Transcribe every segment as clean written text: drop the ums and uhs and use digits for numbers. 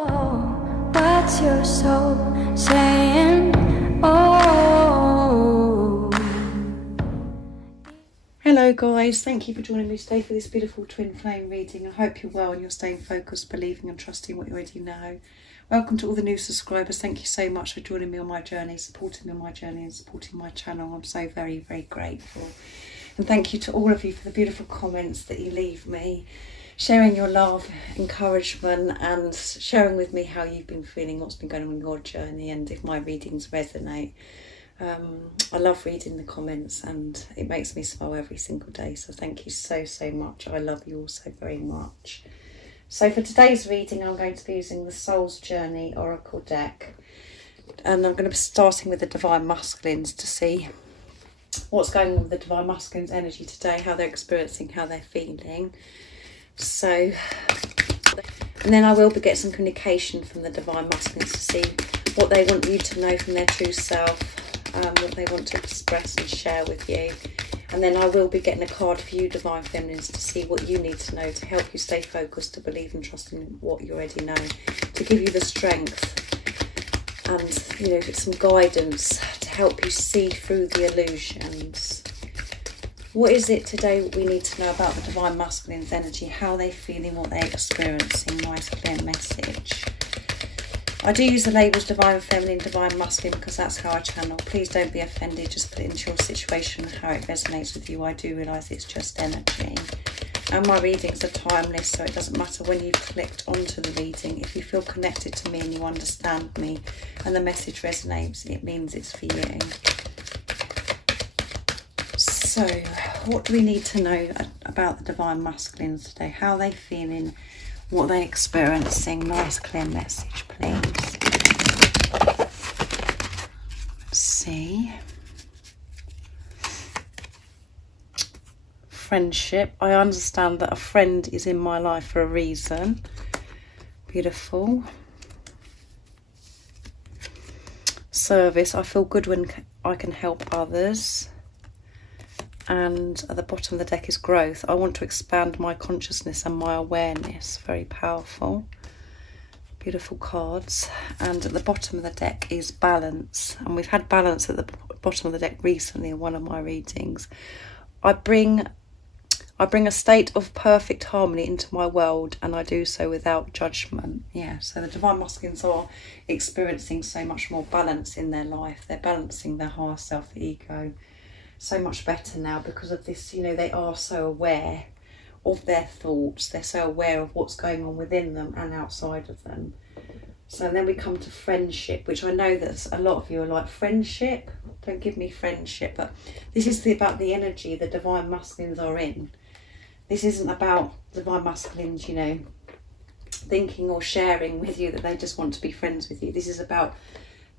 What's your soul saying? Oh. Hello guys, thank you for joining me today for this beautiful twin flame reading. I hope you're well and you're staying focused, believing and trusting what you already know. Welcome to all the new subscribers. Thank you so much for joining me on my journey, supporting me on my journey and supporting my channel. I'm so very, very grateful. And thank you to all of you for the beautiful comments that you leave me, sharing your love, encouragement and sharing with me how you've been feeling, what's been going on in your journey and if my readings resonate. I love reading the comments and it makes me smile every single day. So thank you so, so much. I love you all so very much. So for today's reading, I'm going to be using the Soul's Journey Oracle deck. And I'm going to be starting with the Divine Masculines to see what's going on with the Divine Masculines energy today, how they're experiencing, how they're feeling. So, and then I will be getting some communication from the Divine Masculines to see what they want you to know from their true self, what they want to express and share with you. And then I will be getting a card for you Divine Feminines to see what you need to know to help you stay focused, to believe and trust in what you already know, to give you the strength and, you know, some guidance to help you see through the illusions. What is it today we need to know about the Divine Masculine's energy, how they're feeling, what they're experiencing? Nice clear message. I do use the labels Divine Feminine, Divine Masculine because that's how I channel. Please don't be offended, just put it into your situation and how it resonates with you. I do realise it's just energy. And my readings are timeless, so it doesn't matter when you've clicked onto the reading. If you feel connected to me and you understand me and the message resonates, it means it's for you. So, what do we need to know about the Divine Masculines today? How are they feeling? What are they experiencing? Nice clear message, please. Let's see. Friendship. I understand that a friend is in my life for a reason. Beautiful. Service. I feel good when I can help others. And at the bottom of the deck is growth. I want to expand my consciousness and my awareness. Very powerful. Beautiful cards. And at the bottom of the deck is balance. And we've had balance at the bottom of the deck recently in one of my readings. I bring a state of perfect harmony into my world, and I do so without judgment. Yeah, so the Divine Masculines are experiencing so much more balance in their life. They're balancing their higher self, the ego, so much better now because of this. You know, they are so aware of their thoughts. They're so aware of what's going on within them and outside of them. So then we come to friendship, which I know that a lot of you are like, friendship? Don't give me friendship. But this is about the energy the Divine Masculines are in. This isn't about Divine Masculines, you know, thinking or sharing with you that they just want to be friends with you. This is about,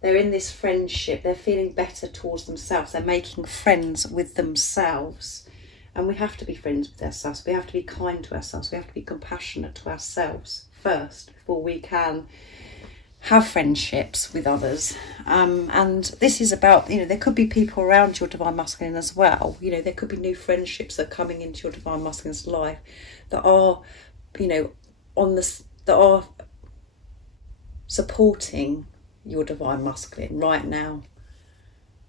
they're in this friendship. They're feeling better towards themselves. They're making friends with themselves. And we have to be friends with ourselves. We have to be kind to ourselves. We have to be compassionate to ourselves first before we can have friendships with others. And this is about, you know, there could be people around your Divine Masculine as well. You know, there could be new friendships that are coming into your Divine Masculine's life that are, you know, that are supporting your Divine Masculine right now,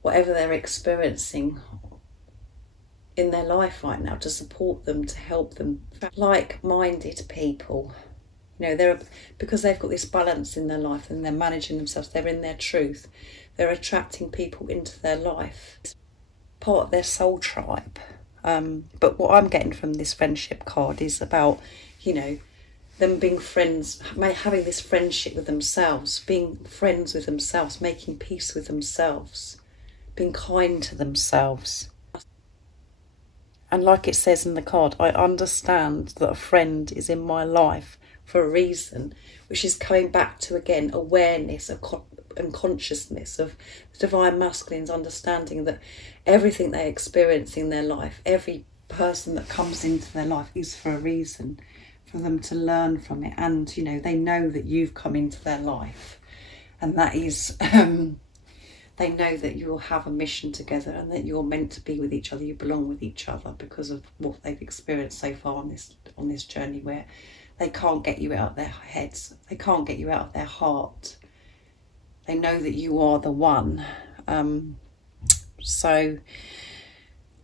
whatever they're experiencing in their life right now, to support them, to help them. Like-minded people, you know, they're, because they've got this balance in their life and they're managing themselves, they're in their truth, they're attracting people into their life, part of their soul tribe. But what I'm getting from this friendship card is about, you know, them being friends, having this friendship with themselves, being friends with themselves, making peace with themselves, being kind to themselves. And like it says in the card, I understand that a friend is in my life for a reason, which is coming back to, again, awareness and consciousness of the Divine Masculine's understanding that everything they experience in their life, every person that comes into their life is for a reason, for them to learn from it. And, you know, they know that you've come into their life, and that is, they know that you will have a mission together and that you're meant to be with each other, you belong with each other because of what they've experienced so far on this journey, where they can't get you out of their heads. They can't get you out of their heart. They know that you are the one. And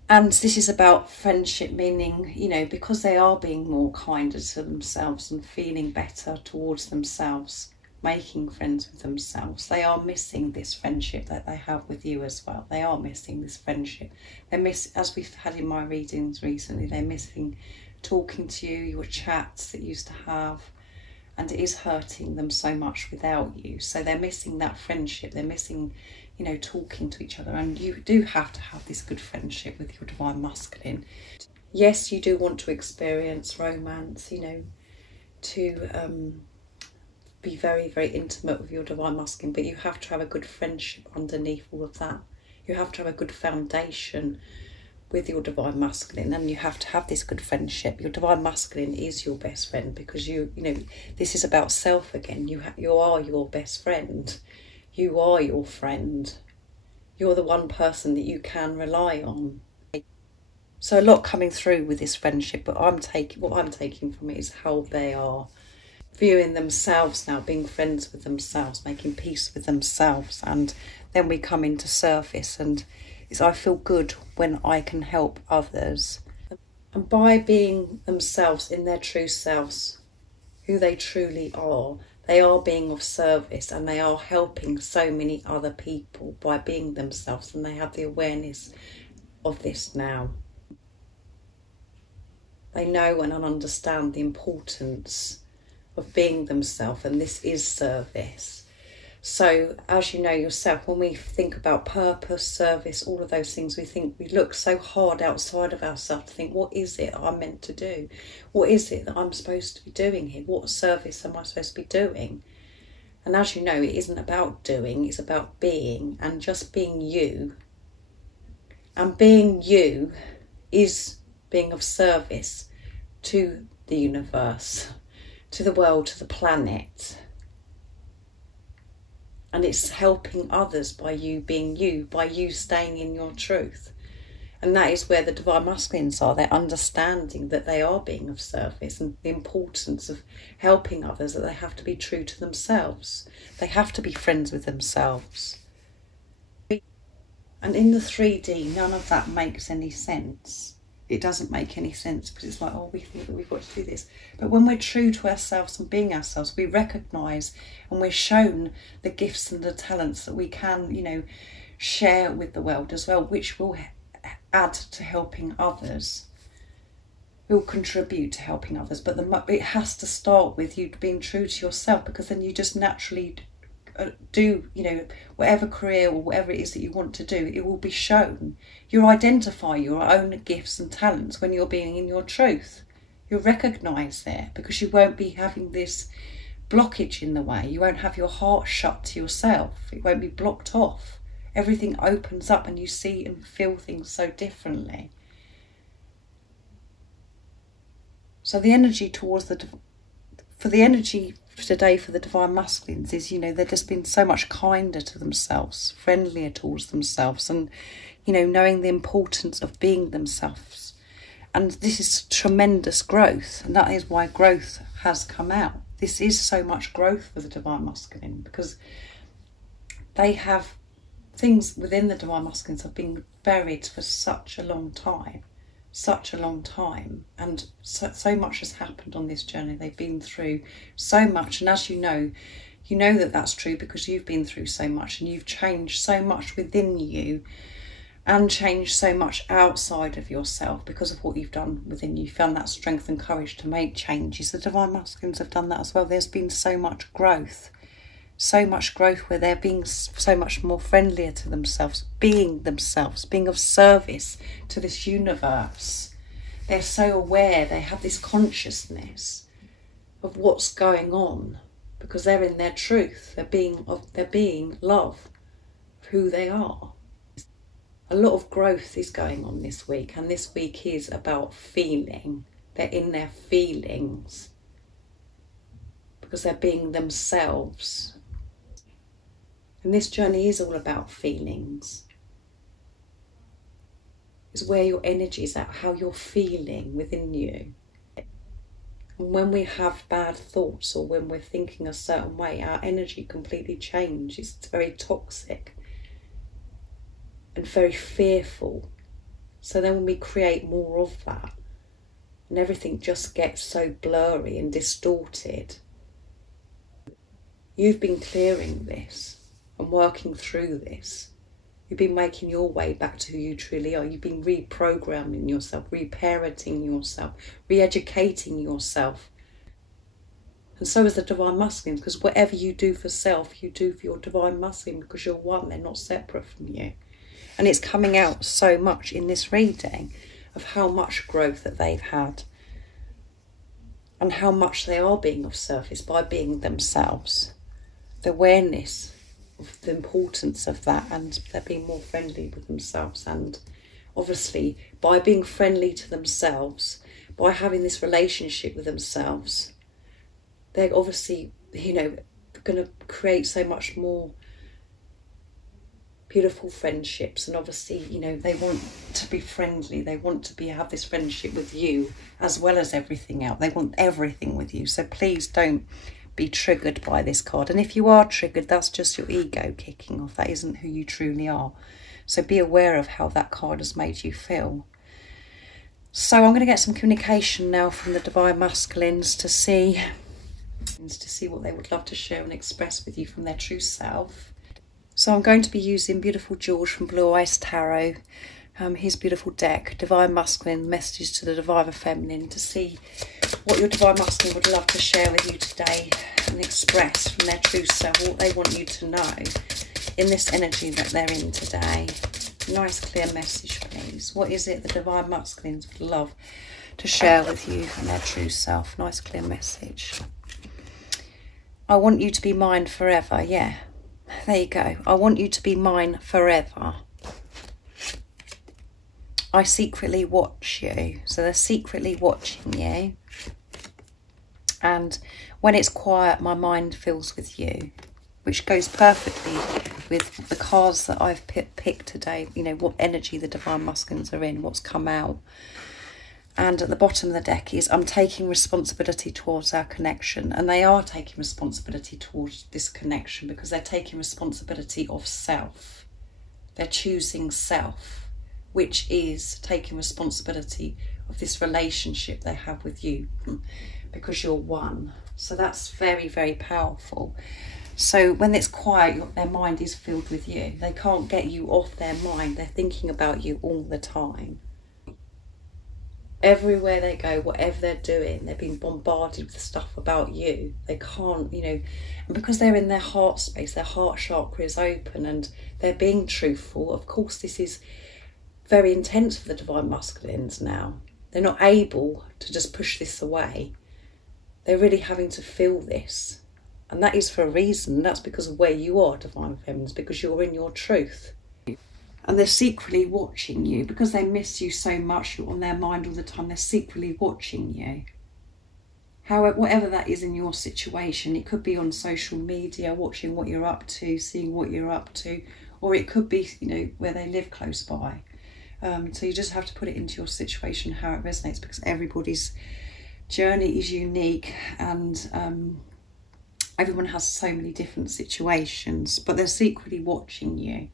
this is about friendship, meaning, you know, because they are being more kinder to themselves and feeling better towards themselves, making friends with themselves, they are missing this friendship that they have with you as well. They are missing this friendship. As we've had in my readings recently, they're missing talking to you, your chats that you used to have, and it is hurting them so much without you. So they're missing that friendship. They're missing, you know, talking to each other. And you do have to have this good friendship with your Divine Masculine. Yes, you do want to experience romance, you know, to be very, very intimate with your Divine Masculine, but you have to have a good friendship underneath all of that. You have to have a good foundation with your Divine Masculine, and you have to have this good friendship. Your Divine Masculine is your best friend, because you know, this is about self again. You are your best friend. You are your friend. You're the one person that you can rely on. So a lot coming through with this friendship, but what I'm taking from it is how they are viewing themselves now, being friends with themselves, making peace with themselves. And then we come into service, and I feel good when I can help others. And by being themselves in their true selves, who they truly are, they are being of service, and they are helping so many other people by being themselves, and they have the awareness of this now. They know and understand the importance of being themselves, and this is service. So as you know yourself, when we think about purpose, service, all of those things, we look so hard outside of ourselves to think, what is it I'm meant to do? What is it that I'm supposed to be doing here? What service am I supposed to be doing? And as you know, it isn't about doing, it's about being, and just being you. And being you is being of service to the universe, to the world, to the planet. And it's helping others by you being you, by you staying in your truth. And that is where the Divine Masculines are. They're understanding that they are being of service, and the importance of helping others, that they have to be true to themselves. They have to be friends with themselves. And in the 3D, none of that makes any sense. It doesn't make any sense, because it's like, oh, we think that we've got to do this. But when we're true to ourselves and being ourselves, we recognise and we're shown the gifts and the talents that we can, you know, share with the world as well, which will add to helping others, will contribute to helping others. But it has to start with you being true to yourself, because then you just naturally do, you know, whatever career or whatever it is that you want to do, it will be shown. You'll identify your own gifts and talents when you're being in your truth. You'll recognise it, because you won't be having this blockage in the way. You won't have your heart shut to yourself. It won't be blocked off. Everything opens up and you see and feel things so differently. So the energy towards the energy today for the Divine Masculines is, you know, they're just being so much kinder to themselves, friendlier towards themselves, and, you know, knowing the importance of being themselves. And this is tremendous growth, and that is why growth has come out. This is so much growth for the Divine Masculine, because they have things within the Divine Masculines have been buried for such a long time. And so much has happened on this journey. They've been through so much, and as you know that that's true, because you've been through so much, and you've changed so much within you and changed so much outside of yourself because of what you've done within you. You found that strength and courage to make changes. The Divine Masculines have done that as well. There's been so much growth where they're being so much more friendlier to themselves, being of service to this universe. They're so aware, they have this consciousness of what's going on, because they're in their truth. They're being love of who they are. A lot of growth is going on this week, and this week is about feeling. They're in their feelings, because they're being themselves. And this journey is all about feelings. It's where your energy is at, how you're feeling within you. And when we have bad thoughts or when we're thinking a certain way, our energy completely changes. It's very toxic and very fearful. So then when we create more of that, and everything just gets so blurry and distorted, you've been clearing this and working through this. You've been making your way back to who you truly are. You've been reprogramming yourself, reparenting yourself, re-educating yourself. And so is the Divine Masculine, because whatever you do for self, you do for your Divine Masculine, because you're one, they're not separate from you. And it's coming out so much in this reading of how much growth that they've had and how much they are being of service by being themselves. The awareness of the importance of that, and they're being more friendly with themselves. And obviously by being friendly to themselves, by having this relationship with themselves, they're obviously, you know, going to create so much more beautiful friendships. And obviously, you know, they want to be friendly, they want to have this friendship with you as well as everything else. They want everything with you. So please don't be triggered by this card. And if you are triggered, that's just your ego kicking off. That isn't who you truly are. So be aware of how that card has made you feel. So I'm going to get some communication now from the Divine Masculines to see what they would love to share and express with you from their true self. So I'm going to be using Beautiful George from Blue Eyes Tarot, his beautiful deck, Divine Masculine, Messages to the Divine Feminine, to see what your Divine Masculine would love to share with you today and express from their true self, what they want you to know in this energy that they're in today. Nice clear message, please. What is it the Divine Masculines would love to share with you from their true self? Nice clear message. I want you to be mine forever. Yeah, there you go. I want you to be mine forever. I secretly watch you. So they're secretly watching you. And when it's quiet, my mind fills with you, which goes perfectly with the cards that I've picked today. You know, what energy the Divine Masculines are in, what's come out. And at the bottom of the deck is, I'm taking responsibility towards our connection. And they are taking responsibility towards this connection because they're taking responsibility of self. They're choosing self, which is taking responsibility of this relationship they have with you because you're one. So that's very, very powerful. So when it's quiet, their mind is filled with you. They can't get you off their mind. They're thinking about you all the time. Everywhere they go, whatever they're doing, they're being bombarded with stuff about you. They can't, you know, and because they're in their heart space, their heart chakra is open and they're being truthful. Of course, this is very intense for the Divine Masculines now. They're not able to just push this away. They're really having to feel this. And that is for a reason. That's because of where you are, Divine Feminines, because you're in your truth. And they're secretly watching you because they miss you so much. You're on their mind all the time. They're secretly watching you. However, whatever that is in your situation, it could be on social media, watching what you're up to, seeing what you're up to, or it could be, you know, where they live close by. So you just have to put it into your situation, how it resonates, because everybody's journey is unique and everyone has so many different situations, but they're secretly watching you.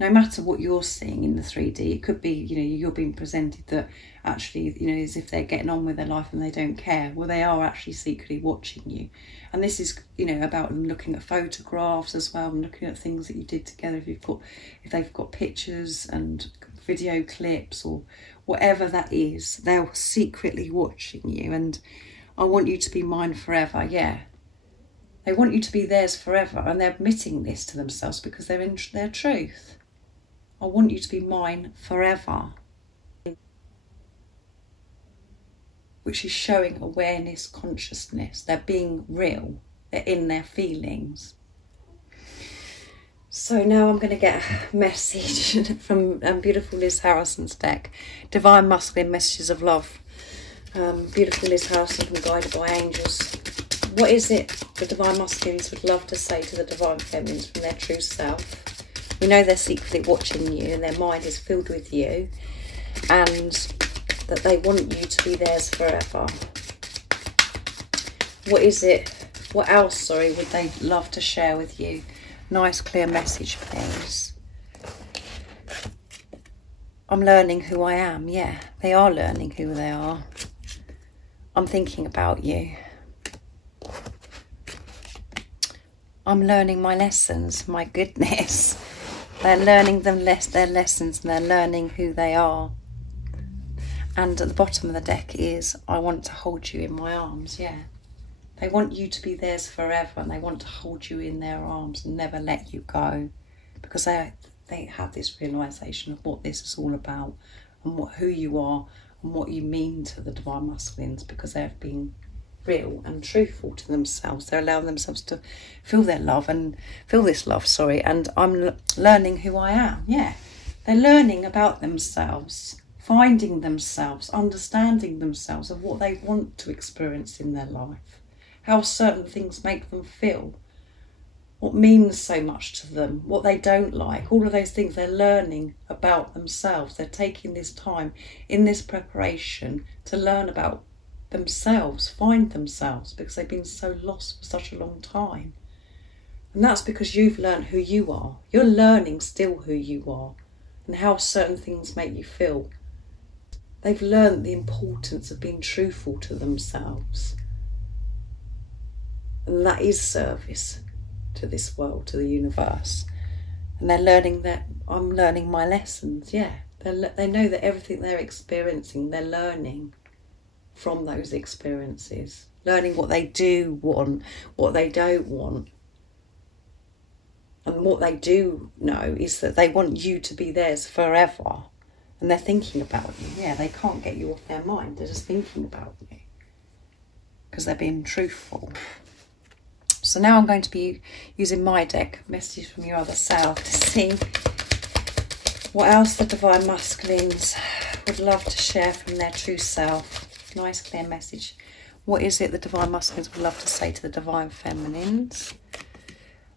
No matter what you're seeing in the 3D, it could be, you know, you're being presented that actually, you know, as if they're getting on with their life and they don't care. Well, they are actually secretly watching you. And this is, you know, about them looking at photographs as well and looking at things that you did together. If they've got pictures and video clips or whatever that is, they're secretly watching you. And I want you to be mine forever. Yeah. They want you to be theirs forever. And they're admitting this to themselves because they're in their truth. I want you to be mine forever. Which is showing awareness, consciousness. They're being real. They're in their feelings. So now I'm going to get a message from beautiful Liz Harrison's deck. Divine Masculine Messages of Love. Beautiful Liz Harrison from Guided by Angels. What is it the Divine Masculines would love to say to the Divine Feminines from their true self? We know they're secretly watching you and their mind is filled with you and that they want you to be theirs forever. What is it? What else, sorry, would they love to share with you? Nice, clear message, please. I'm learning who I am. Yeah, they are learning who they are. I'm thinking about you. I'm learning my lessons. My goodness. They're learning their lessons, and they're learning who they are. And at the bottom of the deck is, I want to hold you in my arms. Yeah. They want you to be theirs forever, and they want to hold you in their arms and never let you go, because they have this realisation of what this is all about, and who you are and what you mean to the Divine Masculines, because they've been real and truthful to themselves. They're allowing themselves to feel their love and feel this love, and I'm learning who I am. Yeah, they're learning about themselves, finding themselves, understanding themselves, of what they want to experience in their life, how certain things make them feel, what means so much to them, what they don't like, all of those things. They're learning about themselves. They're taking this time in this preparation to learn about themselves, find themselves, because they've been so lost for such a long time. And that's because you've learned who you are. You're learning still who you are and how certain things make you feel. They've learned the importance of being truthful to themselves. And that is service to this world, to the universe. And they're learning that I'm learning my lessons. Yeah, they know that everything they're experiencing, they're learning from those experiences, learning what they do want, what they don't want. And what they do know is that they want you to be theirs forever. And they're thinking about you. Yeah, they can't get you off their mind. They're just thinking about you, because they're being truthful. So now I'm going to be using my deck, Messages from Your Other Self, to see what else the Divine Masculines would love to share from their true self. Nice clear message. What is it the Divine Masculines would love to say to the Divine Feminines?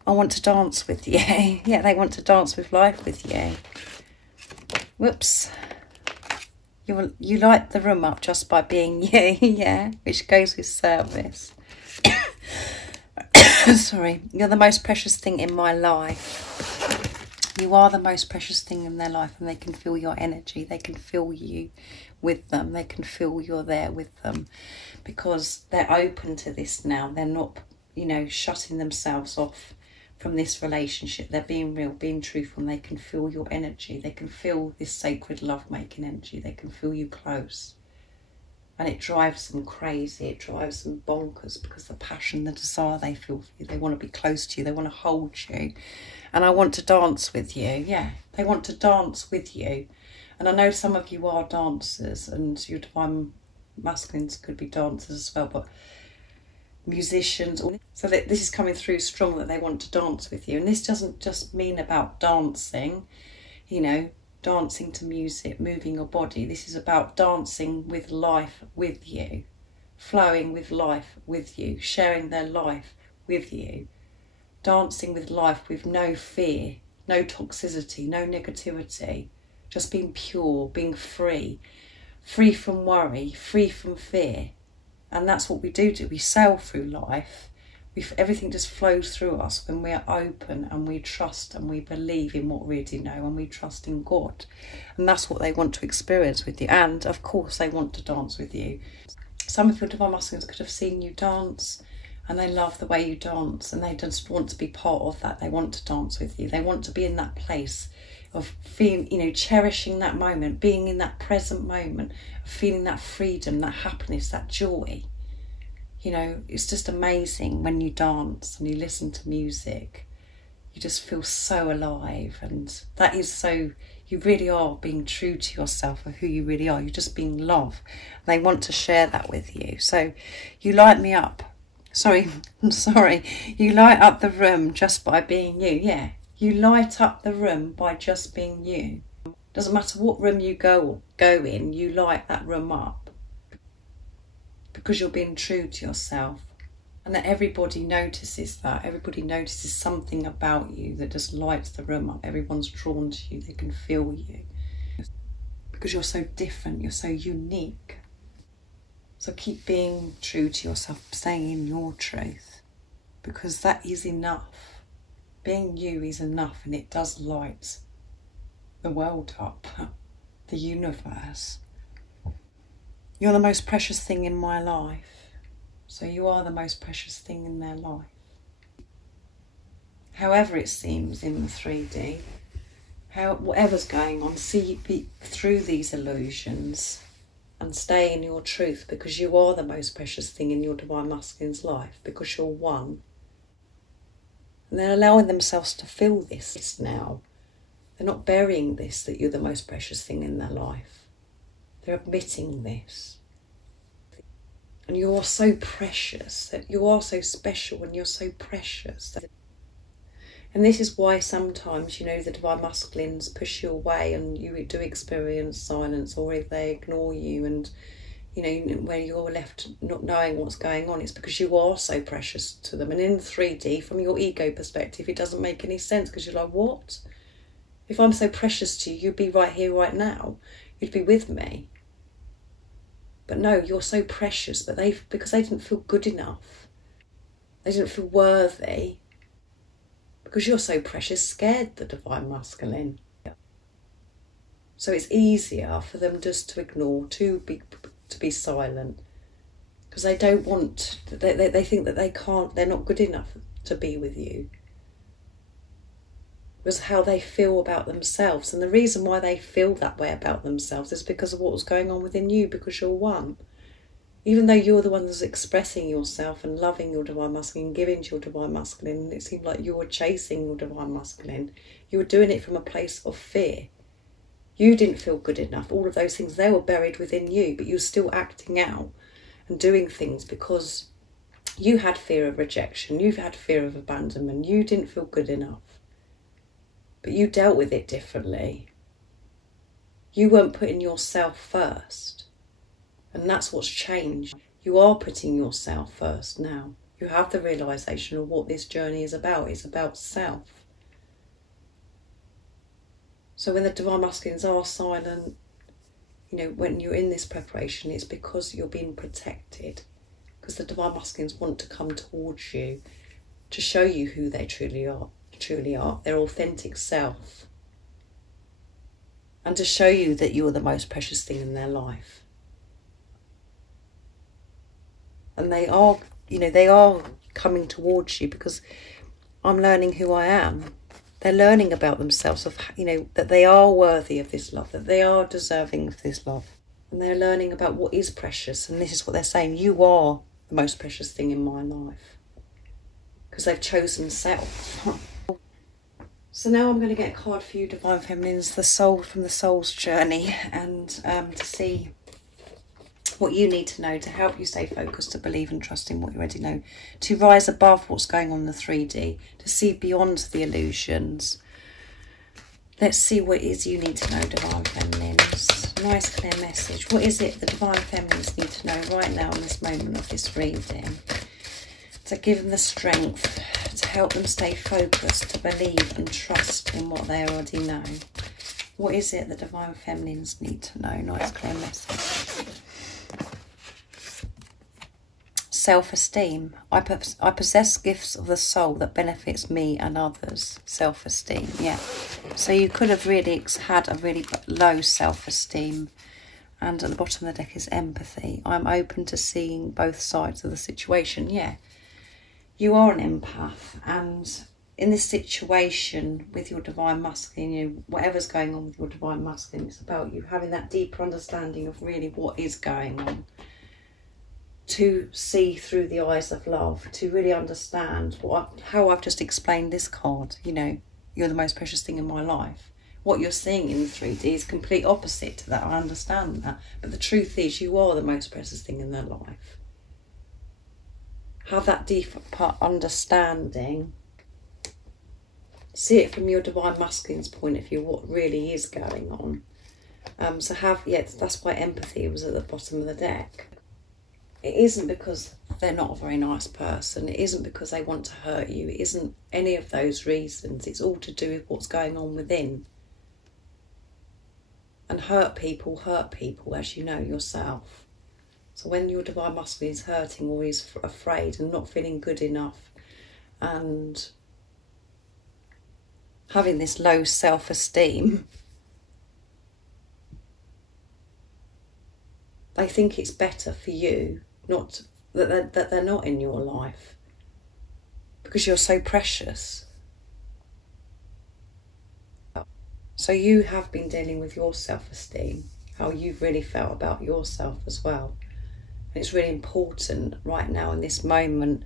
I want to dance with you. Yeah, they want to dance with life with you. Whoops. You light the room up just by being you. Yeah, which goes with service. Sorry. You're the most precious thing in my life. You are the most precious thing in their life, and they can feel your energy. They can feel you with them. They can feel you're there with them, because they're open to this now. They're not, shutting themselves off from this relationship. They're being real, being truthful, and they can feel your energy. They can feel this sacred love-making energy. They can feel you close. And it drives them crazy. It drives them bonkers, because the passion, the desire they feel for you. They want to be close to you. They want to hold you. And I want to dance with you. Yeah, they want to dance with you. And I know some of you are dancers, and your Divine Masculines could be dancers as well, but musicians. So that this is coming through strong, that they want to dance with you. And this doesn't just mean about dancing, dancing to music, moving your body. This is about dancing with life with you, flowing with life with you, sharing their life with you, dancing with life with no fear, no toxicity, no negativity, just being pure, being free, free from worry, free from fear. And that's what we do. We sail through life. Everything just flows through us when we are open and we trust and we believe in what we already know, and we trust in God. And that's what they want to experience with you. And of course they want to dance with you. Some of your Divine Masculines could have seen you dance, and they love the way you dance, and they just want to be part of that. They want to dance with you. They want to be in that place of feeling, cherishing that moment, being in that present moment, feeling that freedom, that happiness, that joy. It's just amazing when you dance and you listen to music. You just feel so alive, and that is so, you really are being true to yourself and who you really are. You're just being love. They want to share that with you. So you light me up. You light up the room just by being you. Yeah, you light up the room by just being you. Doesn't matter what room you go in, you light that room up, because you're being true to yourself. And that everybody notices that. Everybody notices something about you that just lights the room up. Everyone's drawn to you. They can feel you. Because you're so different. You're so unique. So keep being true to yourself, staying in your truth, because that is enough. Being you is enough, and it does light the world up, the universe. You're the most precious thing in my life, so you are the most precious thing in their life. However it seems in the 3D, whatever's going on, see through these illusions and stay in your truth, because you are the most precious thing in your Divine Masculine's life, because you're one. And they're allowing themselves to feel this now. They're not burying this, that you're the most precious thing in their life. They're admitting this. And you are so precious, that you are so special, and you're so precious. And this is why sometimes, you know, the Divine Masculines push you away and you do experience silence, or if they ignore you and, you know, where you're left not knowing what's going on, it's because you are so precious to them. And in 3D, from your ego perspective, it doesn't make any sense, because you're like, what? If I'm so precious to you, you'd be right here, right now. You'd be with me. But no, you're so precious, but because they didn't feel good enough. They didn't feel worthy. Because you're so precious, scared the Divine Masculine. So it's easier for them just to ignore, to be silent. Because they don't want, they think that they can't, they're not good enough to be with you. Was how they feel about themselves. And the reason why they feel that way about themselves is because of what was going on within you, because you're one. Even though you're the one that's expressing yourself and loving your Divine Masculine, giving to your Divine Masculine, and it seemed like you were chasing your Divine Masculine, you were doing it from a place of fear. You didn't feel good enough. All of those things, they were buried within you, but you were still acting out and doing things because you had fear of rejection, you've had fear of abandonment, you didn't feel good enough. But you dealt with it differently. You weren't putting yourself first. And that's what's changed. You are putting yourself first now. You have the realisation of what this journey is about. It's about self. So when the Divine Masculines are silent, you know, when you're in this preparation, it's because you're being protected. Because the Divine Masculines want to come towards you to show you who they truly are, their authentic self. And to show you that you're the most precious thing in their life. And they are, you know, they are coming towards you because I'm learning who I am. They're learning about themselves, of, you know, that they are worthy of this love, that they are deserving of this love. And they're learning about what is precious. And this is what they're saying. You are the most precious thing in my life. Because they've chosen self. So now I'm going to get a card for you, Divine Feminines, the soul from the soul's journey, and to see what you need to know to help you stay focused, to believe and trust in what you already know, to rise above what's going on in the 3D, to see beyond the illusions. Let's see what it is you need to know, Divine Feminines. Nice clear message. What is it the Divine Feminines need to know right now in this moment of this reading? To give them the strength, to help them stay focused, to believe and trust in what they already know. What is it the Divine Feminines need to know? Nice clear message. Self-esteem. I possess gifts of the soul that benefits me and others. Self-esteem, yeah. So you could have really had a really low self-esteem. And at the bottom of the deck is empathy. I'm open to seeing both sides of the situation, yeah. You are an empath, and in this situation with your Divine Masculine, you know, whatever's going on with your Divine Masculine, it's about you having that deeper understanding of really what is going on. To see through the eyes of love, to really understand how I've just explained this card. You know, you're the most precious thing in my life. What you're seeing in the 3D is complete opposite to that. I understand that. But the truth is, you are the most precious thing in their life. Have that deeper understanding. See it from your Divine Masculine's point of view, what really is going on. That's why empathy was at the bottom of the deck. It isn't because they're not a very nice person. It isn't because they want to hurt you. It isn't any of those reasons. It's all to do with what's going on within. And hurt people, as you know yourself. So when your divine masculine is hurting or is afraid and not feeling good enough and having this low self-esteem, they think it's better for you not that they're not in your life because you're so precious. So you have been dealing with your self-esteem, how you've really felt about yourself as well. And it's really important right now in this moment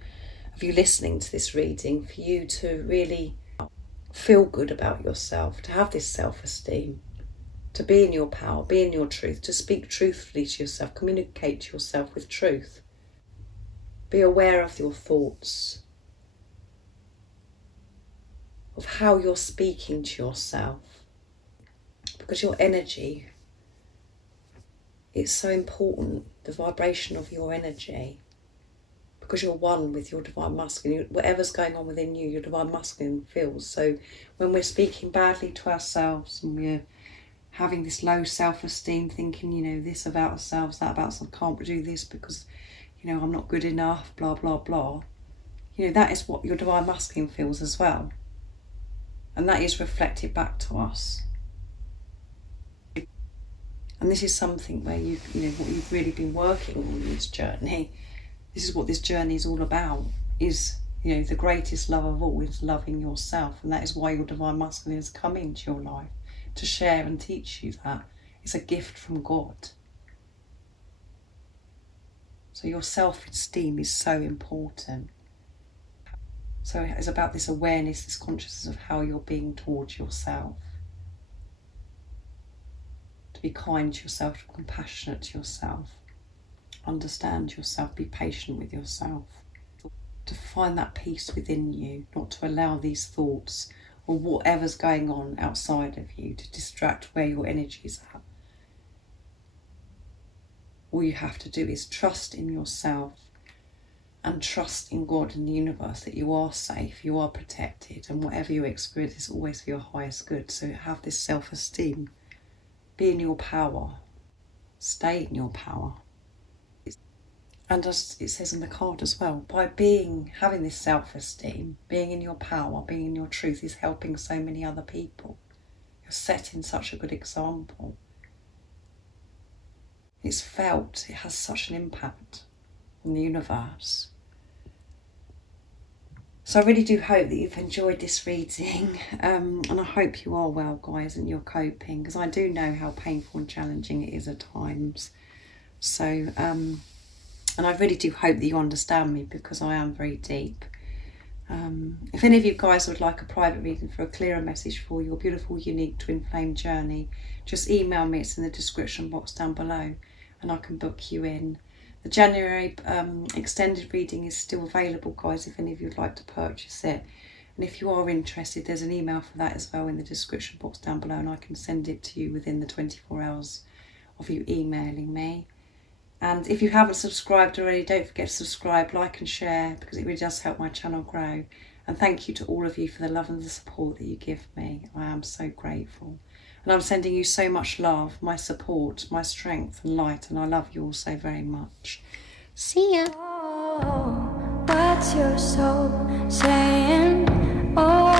of you listening to this reading for you to really feel good about yourself, to have this self-esteem, to be in your power, be in your truth, to speak truthfully to yourself, communicate to yourself with truth. Be aware of your thoughts, of how you're speaking to yourself, because your energy, it's so important, the vibration of your energy, because you're one with your divine masculine. Whatever's going on within you, your divine masculine feels. So when we're speaking badly to ourselves and we're having this low self-esteem, thinking, you know, this about ourselves, that about ourselves, I can't do this because, you know, I'm not good enough, blah, blah, blah. You know, that is what your divine masculine feels as well. And that is reflected back to us. And this is something where you know, what you've really been working on in this journey. This is what this journey is all about, is, you know, the greatest love of all is loving yourself. And that is why your divine masculine has come into your life, to share and teach you that. It's a gift from God. So your self-esteem is so important. So it's about this awareness, this consciousness of how you're being towards yourself. To be kind to yourself, to be compassionate to yourself. Understand yourself, be patient with yourself. To find that peace within you, not to allow these thoughts or whatever's going on outside of you to distract where your energy is at. All you have to do is trust in yourself and trust in God and the universe that you are safe, you are protected, and whatever you experience is always for your highest good. So have this self-esteem. Be in your power. Stay in your power. And as it says in the card as well, by having this self-esteem, being in your power, being in your truth, is helping so many other people. You're setting such a good example. It's felt, it has such an impact on the universe. So I really do hope that you've enjoyed this reading, and I hope you are well, guys, and you're coping, because I do know how painful and challenging it is at times. So, and I really do hope that you understand me, because I am very deep. If any of you guys would like a private reading for a clearer message for your beautiful, unique twin flame journey, just email me, it's in the description box down below, and I can book you in. The January extended reading is still available, guys, if any of you would like to purchase it. And if you are interested, there's an email for that as well in the description box down below, and I can send it to you within the 24 hours of you emailing me. And if you haven't subscribed already, don't forget to subscribe, like and share, because it really does help my channel grow. And thank you to all of you for the love and the support that you give me. I am so grateful. And I'm sending you so much love, my support, my strength and light, and I love you all so very much. See ya. Oh, what's your soul saying? Oh.